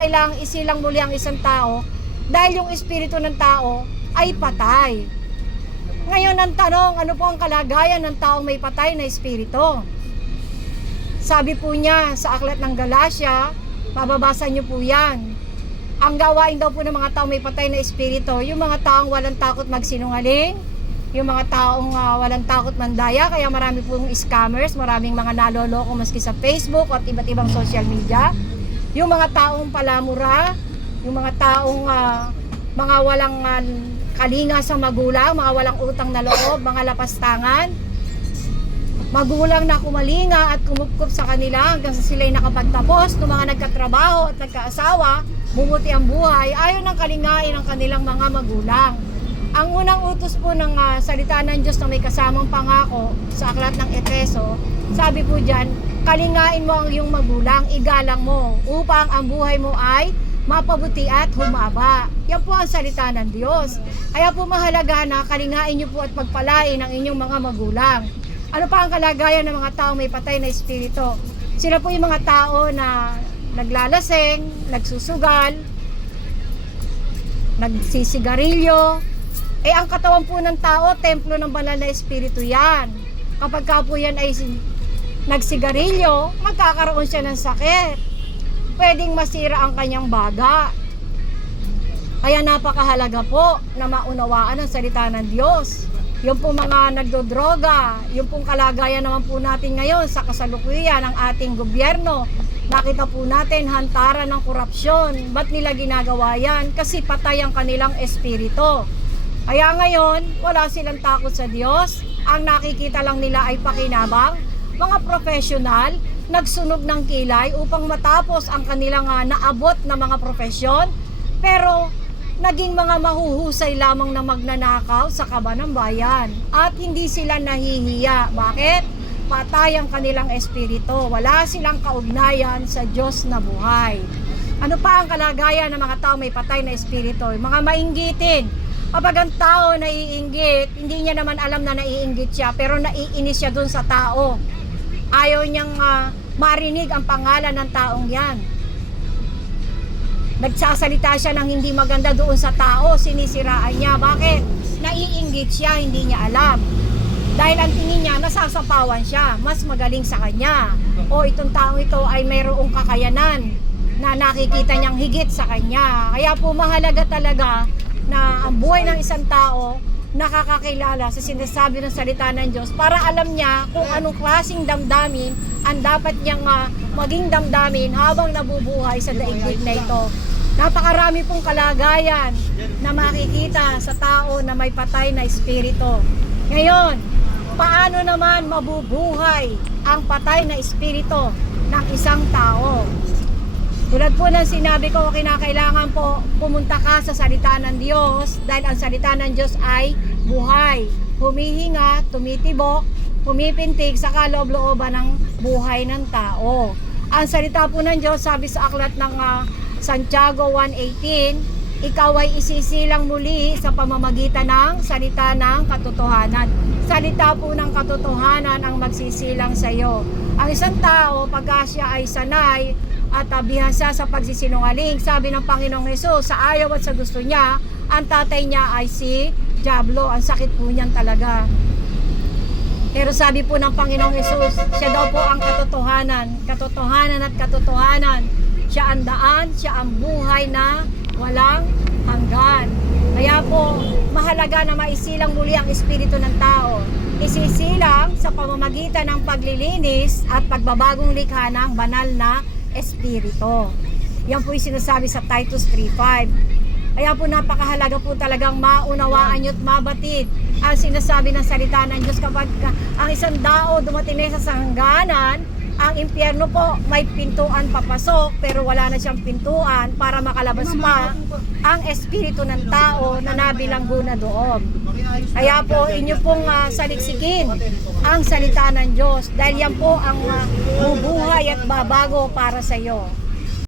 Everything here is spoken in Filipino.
kailangang isilang muli ang isang tao dahil yung espiritu ng tao ay patay. Ngayon ang tanong, ano po ang kalagayan ng taong may patay na espiritu? Sabi po niya sa aklat ng Galacia, mababasa niyo po yan. Ang gawain daw po ng mga taong may patay na espiritu, yung mga taong walang takot magsinungaling, yung mga taong walang takot mandaya, kaya marami pong scammers, maraming mga naloloko maski sa Facebook at iba't ibang social media. Yung mga taong palamura, yung mga taong mga walang kalinga sa magulang, mga walang utang na loob, mga lapastangan, magulang na kumalinga at kumupkup sa kanila hanggang sa sila'y nakapagtapos, ng mga nagkatrabaho at nagkaasawa, bumuti ang buhay, ayaw ng kalingain ng kanilang mga magulang. Ang unang utos po ng salita ng Diyos na may kasamang pangako sa aklat ng Efeso, sabi po dyan, kalingain mo ang iyong magulang, igalang mo, upang ang buhay mo ay mapabuti at humaba. Yan po ang salita ng Diyos. Kaya po mahalaga na kalingain niyo po at pagpalain ang inyong mga magulang. Ano pa ang kalagayan ng mga tao may patay na espiritu? Sila po yung mga tao na naglalaseng, nagsusugal, nagsisigarilyo. Ang katawan po ng tao, templo ng banal na espiritu yan. Kapag ka po yan ay nagsigarilyo, magkakaroon siya ng sakit. Pwedeng masira ang kanyang baga. Kaya napakahalaga po na maunawaan ang salita ng Diyos. Yung po mga nagdodroga, yung pong kalagayan naman po natin ngayon sa kasalukuyan ng ating gobyerno. Nakita po natin hantaran ng korupsyon. Ba't nila ginagawa yan? Kasi patay ang kanilang espiritu. Kaya ngayon, wala silang takot sa Diyos. Ang nakikita lang nila ay pakinabang. Mga profesional, nagsunog ng kilay upang matapos ang kanilang naabot na mga profesyon. Pero naging mga mahuhusay lamang na magnanakaw sa kaba ng bayan. At hindi sila nahihiya. Bakit? Patay ang kanilang espiritu. Wala silang kaugnayan sa Diyos na buhay. Ano pa ang kalagayan ng mga tao may patay na espiritu? Mga mainggitin. Kapag ang tao naiinggit, hindi niya naman alam na naiinggit siya, pero naiinis siya dun sa tao. Ayaw niyang marinig ang pangalan ng taong yan. Nagsasalita siya ng hindi maganda doon sa tao, sinisiraan niya. Bakit? Naiinggit siya, hindi niya alam. Dahil ang tingin niya, nasasapawan siya, mas magaling sa kanya. O itong taong ito ay mayroong kakayanan na nakikita niyang higit sa kanya. Kaya po mahalaga talaga na ang buhay ng isang tao nakakakilala sa sinasabi ng salita ng Diyos para alam niya kung anong klaseng damdamin ang dapat niyang maging damdamin habang nabubuhay sa daigdig na ito. Napakarami pong kalagayan na makikita sa tao na may patay na espiritu. Ngayon, paano naman mabubuhay ang patay na espiritu ng isang tao? Tulad po ng sinabi ko, kinakailangan po pumunta ka sa salita ng Diyos dahil ang salita ng Diyos ay buhay. Humihinga, tumitibok, pumipintig sa kaloob-looban ng buhay ng tao. Ang salita po ng Diyos, sabi sa aklat ng Santiago 1:18, ikaw ay isisilang muli sa pamamagitan ng salita ng katotohanan. Salita po ng katotohanan ang magsisilang sa iyo. Ang isang tao, pagka siya ay sanay at bihasa sa pagsisinungaling, sabi ng Panginoong Hesus, sa ayaw at sa gusto niya, ang tatay niya ay si Diablo. Ang sakit po niyan talaga. Pero sabi po ng Panginoong Hesus, siya daw po ang katotohanan, katotohanan at katotohanan. Siya ang daan, siya ang buhay na walang hanggan. Kaya po, mahalaga na maisilang muli ang espiritu ng tao. Isisilang sa pamamagitan ng paglilinis at pagbabagong likha ng banal na espiritu. Yan po yung sinasabi sa Titus 3:5. Kaya po napakahalaga po talagang maunawaan nyo at mabatid ang sinasabi ng salita ng Diyos. Kapag ang isang tao dumating na sa hangganan, ang impyerno po may pintuan papasok pero wala na siyang pintuan para makalabas pa ang espiritu ng tao na nabilanggo na doon. Kaya po inyo pong saliksikin ang salita ng Diyos dahil yan po ang bubuhay at babago para sa iyo.